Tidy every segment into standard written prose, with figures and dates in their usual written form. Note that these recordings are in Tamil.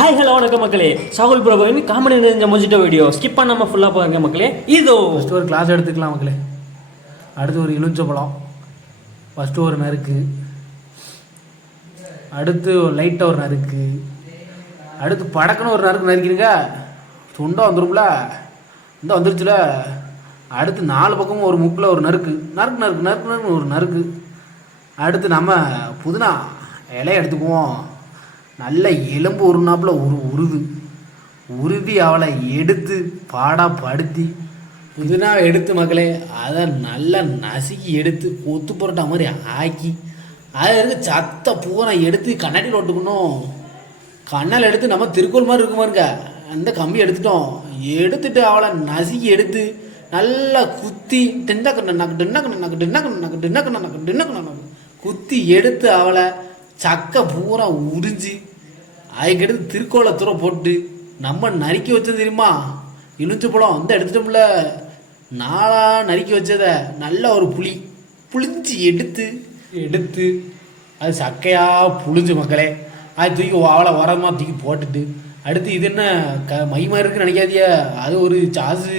ஹாய் ஹலோ வணக்கம் மக்களே. சாகுல் பிரபுவின் காமெடி நிறைஞ்ச மொஜிட்டோ வீடியோ ஸ்கிப் பண்ணாமல் ஃபுல்லாக பாருங்க மக்களே. இதோ ஃபஸ்ட்டு ஒரு கிளாஸ் எடுத்துக்கலாம் மக்களே. அடுத்து ஒரு எலுமிச்சம்பழம், ஃபஸ்ட்டு ஒரு நறுக்கு, அடுத்து ஒரு லைட்டாக ஒரு நறுக்கு, அடுத்து படக்குன்னு ஒரு நறுக்கு நறுக்கிறீங்க, துண்டா வந்துடும்ல, இந்த வந்துருச்சுல. அடுத்து 4 பக்கமும் ஒரு முக்கில் ஒரு நறுக்கு நறுக்கு நறுக்கு நறுக்கு நறுக்கு ஒரு நறுக்கு. அடுத்து நம்ம புதினா இலையை எடுத்துக்குவோம். நல்ல எலும்பு உருனாப்புல உருவி அவளை எடுத்து பாடாப்படுத்தி புதினா எடுத்து மக்களே அதை நல்லா நசுக்கி எடுத்து கொத்து புரட்டா மாதிரி ஆக்கி அதில் இருக்க சத்த பூனை எடுத்து கண்ணாடியில் ஒட்டுக்கணும். கண்ணால் எடுத்து நம்ம திருக்கோள் மாதிரி இருக்கும் பாருங்க, அந்த கம்பி எடுத்துட்டு அவளை நசுக்கி எடுத்து நல்லா குத்தி குத்தி எடுத்து அவளை சக்கை பூரா உறிஞ்சி அதுக்கடுத்து திருக்கோளை தூர போட்டு நம்ம நறுக்கி வச்சது தெரியுமா, எலுமிச்சம்பழம் அந்த எடுத்துட்டோம்ல, 4 நறுக்கி வச்சதை நல்லா ஒரு புளிஞ்சு எடுத்து அது சக்கையாக புளிஞ்சு மக்களே அது தூக்கி அவளை உரமாக தூக்கி போட்டுட்டு அடுத்து இது என்ன மைமா இருக்குன்னு நினைக்காதிய, அது ஒரு சாசு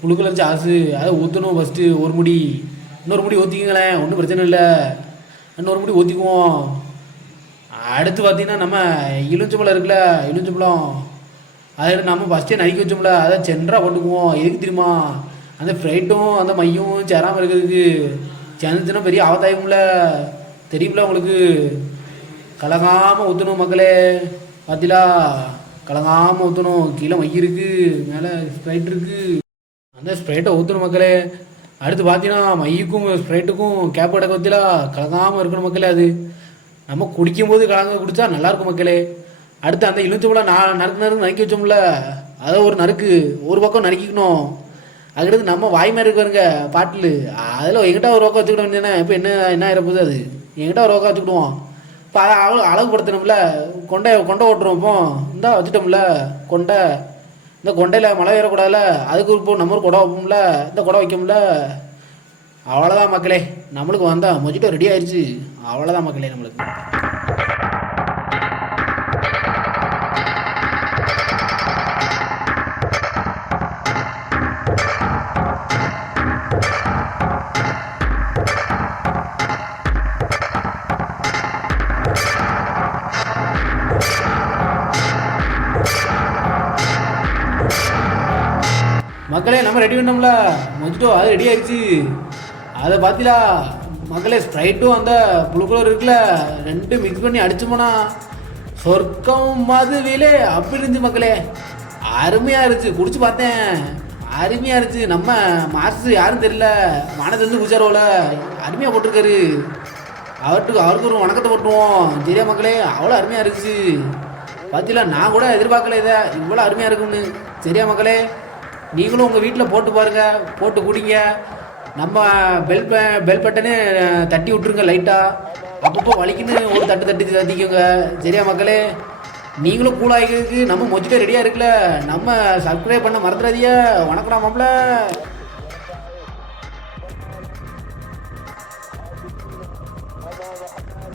புழுக்கலர் சாசு அதை ஊற்றணும். ஃபஸ்ட்டு இன்னொரு முடி ஊற்றிக்கங்களேன், ஒன்றும் பிரச்சனை இல்லை, இன்னொரு முடி ஊற்றிக்குவோம். அடுத்து பார்த்தீங்கன்னா நம்ம எலுமிச்சம்பழம் இருக்குல்ல, எலுமிச்சம்பழம் அதில் நம்ம ஃபஸ்ட்டே நறுக்கி வச்சோம்ல, அதை சென்றாக போட்டுக்குவோம். எதுக்கு தெரியுமா, அந்த ஃப்ரைட்டும் அந்த மையும் சேராமல் இருக்கிறதுக்கு. சேர்ந்துச்சுன்னா பெரிய ஆபத்தாயும்ல, தெரியும்ல உங்களுக்கு. கலங்காமல் ஊற்றணும் மக்களே, பார்த்தீங்களா, கலங்காமல் ஊற்றணும். கீழே மை இருக்குது, மேலே ஸ்ப்ரைட் இருக்குது, அந்த ஸ்ப்ரைட்டை ஊற்றணும் மக்களே. அடுத்து பார்த்தீங்கன்னா மையுக்கும் ஸ்ப்ரைட்டுக்கும் கேப் அடக்க வச்சுலா கலங்காமல் இருக்கணும் மக்களே. அது நம்ம குடிக்கும்போது கலங்க குடித்தா நல்லாயிருக்கும் மக்களே. அடுத்து அந்த எலுமிச்சம்பழம் நறுக்கு நறுக்கி வச்சோம்ல, அதை ஒரு நறுக்கு ஒரு பக்கம் நறுக்கிக்கணும். அதுக்கடுத்து நம்ம வாய் மாதிரி பாருங்க பாட்டில், அதில் எங்கிட்ட ஒரு பக்கம் வச்சுக்கிட வேண்டியதானே. இப்போ என்ன ஆயிரப்போகுது, அது எங்கிட்ட ஒரு பக்கம் வச்சுக்கிடுவோம். இப்போ அதை அழகுபடுத்தணும்ல, கொண்டை ஓட்டுறோம். இப்போ இந்தா வச்சுட்டோம்ல கொண்டை, இந்த கொண்டையில் மழை ஏறக்கூடாதுல, அதுக்கு இப்போ நம்ம ஒரு குடை வைப்போம்ல, இந்த குடை வைக்கோம்ல. அவ்வளோதான் மக்களே, நம்மளுக்கு வந்தால் மொஜிட்டோ ரெடி ஆயிடுச்சு. அவ்வளோதான் மக்களே நம்மளுக்கு. மக்களே நம்ம ரெடி பண்ணோம்ல மொஜிட்டோ, அது ரெடி ஆயிடுச்சு. அதை பார்த்தீங்களா மக்களே, ஸ்ப்ரைட்டும் அந்த ப்ளூ கலர் இருக்குல்ல, 2 மிக்ஸ் பண்ணி அடிச்சோம்னா சொர்க்கம் மதுவிலே அப்படி இருந்துச்சு மக்களே. அருமையாக இருந்துச்சு, குடிச்சு பார்த்தேன், அருமையாக இருந்துச்சு. நம்ம மாஸ்டர் யாரும் தெரியல, வானத்துலேருந்து குடிச்சாரோல, அருமையாக போட்டிருக்காரு. அவருக்கு ஒரு வணக்கத்தை போட்டுருவோம். சரியா மக்களே, அவ்வளோ அருமையாக இருந்துச்சு. பார்த்தீங்களா, நான் கூட எதிர்பார்க்கல இதை இவ்வளோ அருமையாக இருக்கும்னு. சரியா மக்களே, நீங்களும் உங்கள் வீட்டில் போட்டு பாருங்கள், போட்டு குடிங்க. நம்ம பெல் பட்டனே தட்டி விட்ருங்க லைட்டாக, அப்பப்போ வலிக்குன்னு ஒரு தட்டிக்கோங்க. சரியா மக்களே, நீங்களும் கூலாகிக்கிறதுக்கு நம்ம மொஜிட்டோ ரெடியாக இருக்குல்ல, நம்ம சப்ஸ்கிரைப் பண்ண மறந்துடாதீங்க. வணக்கம் மாப்பிள்ள.